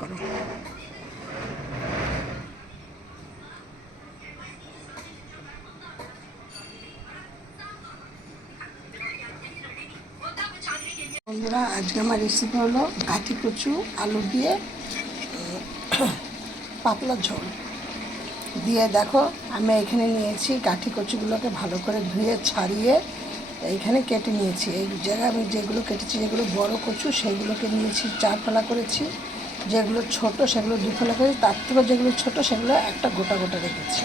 করো। বন্ধুরা, আজকে আমার রেসিপি হলো ঘাটি কচু আলু দিয়ে পাতলা ঝোল দিয়ে। দেখো, আমি এখানে নিয়েছি কাঠি কচুগুলোকে ভালো করে ধুয়ে ছাড়িয়ে এইখানে কেটে নিয়েছি। এই জায়গায় আমি যেগুলো কেটেছি, যেগুলো বড় কচু সেইগুলোকে নিয়েছি 4 ফালা করেছি, যেগুলো ছোট সেগুলো 2 ফালা করেছি, তার থেকে যেগুলো ছোট সেগুলো একটা গোটা গোটা রেখেছি।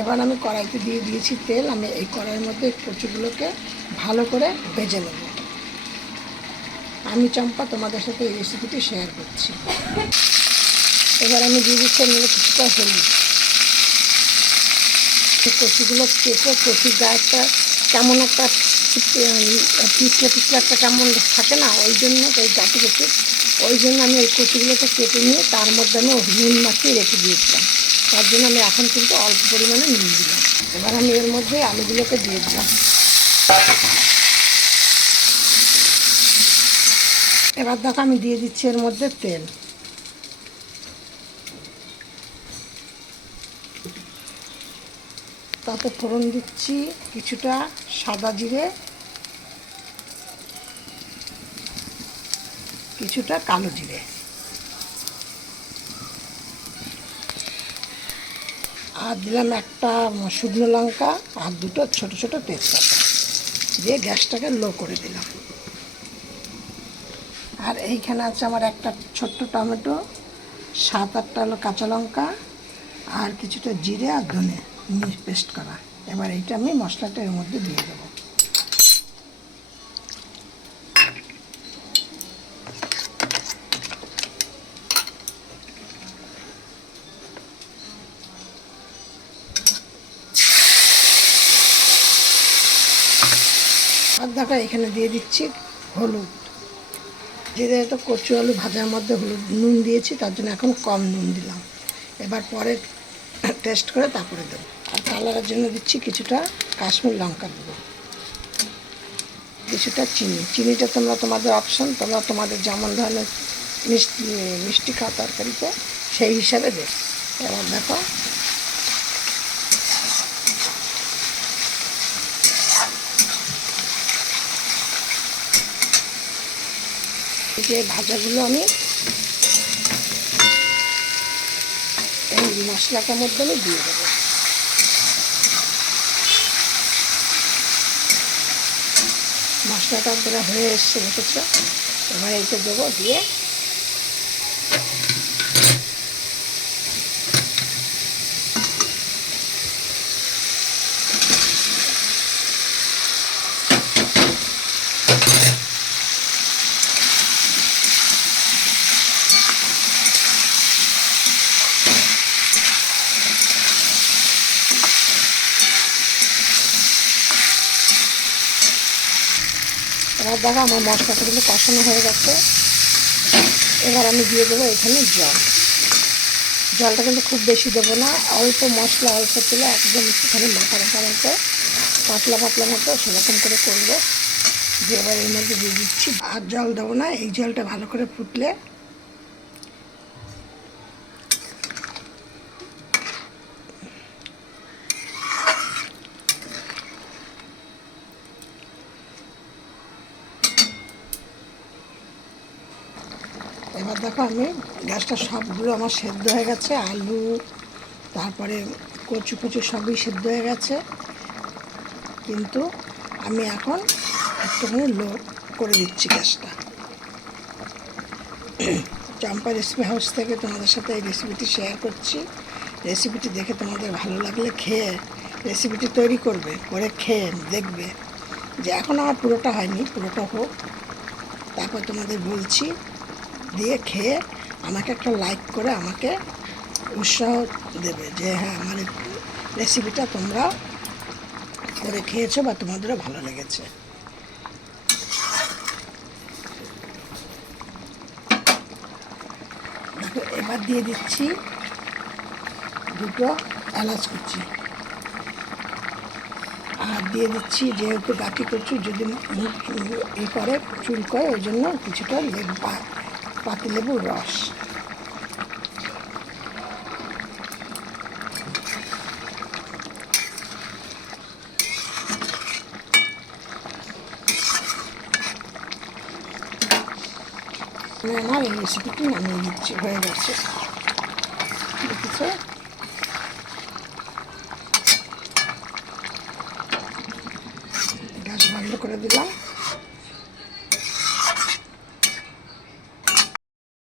এবার আমি কড়াইতে দিয়ে দিয়েছি তেল। আমি এই কড়াইয়ের মধ্যে কচুগুলোকে ভালো করে ভেজে নেব। আমি চম্পা তোমাদের সাথে এই রেসিপিটি শেয়ার করছি। এবার আমি দিয়ে দিচ্ছি এর মধ্যে কিছুটা হলুদ। কচুগুলো কেটে কচুর গায়েরটা কেমন একটা পিছলে পিছলে একটা কেমন থাকে না, ওই জন্য ওই গাঁটি কচু, ওই জন্য আমি ওই কচুগুলোকে কেটে নিয়ে তার মধ্যে আমি নুন মাখিয়ে রেখে দিয়েছিলাম। তার জন্য আমি এখন কিন্তু অল্প পরিমাণে নুন দিলাম। এবার আমি এর মধ্যে আলুগুলোকে দিয়ে দিলাম। এবার দেখো, আমি দিয়ে দিচ্ছি এর মধ্যে তেল। তাতে ফোড়ন দিচ্ছি কিছুটা সাদা জিরে, কিছুটা কালো জিরে, আর দিলাম একটা শুকনো লঙ্কা আর দুটো ছোট ছোট তেজপাতা দিয়ে গ্যাসটাকে লো করে দিলাম। আর এইখানে আছে আমার একটা ছোট্ট টমেটো, 7-8টা হলো কাঁচা লঙ্কা আর কিছুটা জিরে আর ধনে পেস্ট করা। এবার এইটা আমি মশলাটা এর মধ্যে দিয়ে দেবো। আর দেখো, এখানে দিয়ে দিচ্ছি হলুদ। যেহেতু কচু আলু ভাজার মধ্যে হলুদ নুন দিয়েছি, তার জন্য এখন কম নুন দিলাম। এবার পরে টেস্ট করে তারপরে দেবো। আর কালারের জন্য দিচ্ছি কিছুটা কাশ্মীর লঙ্কা দেবো, কিছুটা চিনিটা তোমরা তোমাদের অপশন, তোমরা তোমাদের যেমন ধরনের মিষ্টি খাওয়া তরকারিতে সেই হিসাবে দেবে। এবার দেখো, এই যে ভাজাগুলো আমি এই মশলাটার মধ্যে আমি দিয়ে দেবো। মশলাটা পুরো হয়ে এসছে, দেখেছো? এবার এইটা দেবো, দিয়ে এবার দেখো আমার মশলাটা কিন্তু কষানো হয়ে গেছে। এবার আমি দিয়ে দেবো এখানে জল। জলটা কিন্তু খুব বেশি দেবো না, অল্প মশলা অল্প তেলে একদম একটুখানি মাখা মাখা মতো, পাতলা পাতলা মতো সেরকম করে করবো। দিয়ে এবার এর মধ্যে দিয়ে দিচ্ছি, আর জল দেবো না। এই জলটা ভালো করে ফুটলে এবার দেখো, আমি গ্যাসটা সবগুলো আমার সেদ্ধ হয়ে গেছে, আলু তারপরে কচু কচু সবই সেদ্ধ হয়ে গেছে। কিন্তু আমি এখন একটুখানি লো করে দিচ্ছি গ্যাসটা। চম্পা রেসিপি হাউস থেকে তোমাদের সাথে এই রেসিপিটি শেয়ার করছি। রেসিপিটি দেখে তোমাদের ভালো লাগলে খেয়ে রেসিপিটি তৈরি করবে, করে খেয়ে দেখবে যে এখন আমার পুরোটা হয়নি, পুরোটা হোক, তারপর তোমাদের বলছি। দিয়ে খেয়ে আমাকে একটা লাইক করে আমাকে উৎসাহ দেবে যে হ্যাঁ, আমার রেসিপিটা তোমরা করে খেয়েছো বা তোমাদেরও ভালো লেগেছে। দেখো, এবার দিয়ে দিচ্ছি দুটো এলাচ কুচি, আর দিয়ে দিচ্ছি যেহেতু গাঁটি কচু যদি মুখ করে চুল করে, ওই জন্য কিছুটা পাতিলেবুর রস। আমার এই রেসিপিটি নামিয়ে দিচ্ছি, হয়ে গেছে। দেখেছো, গ্যাস বন্ধ করে দিলাম।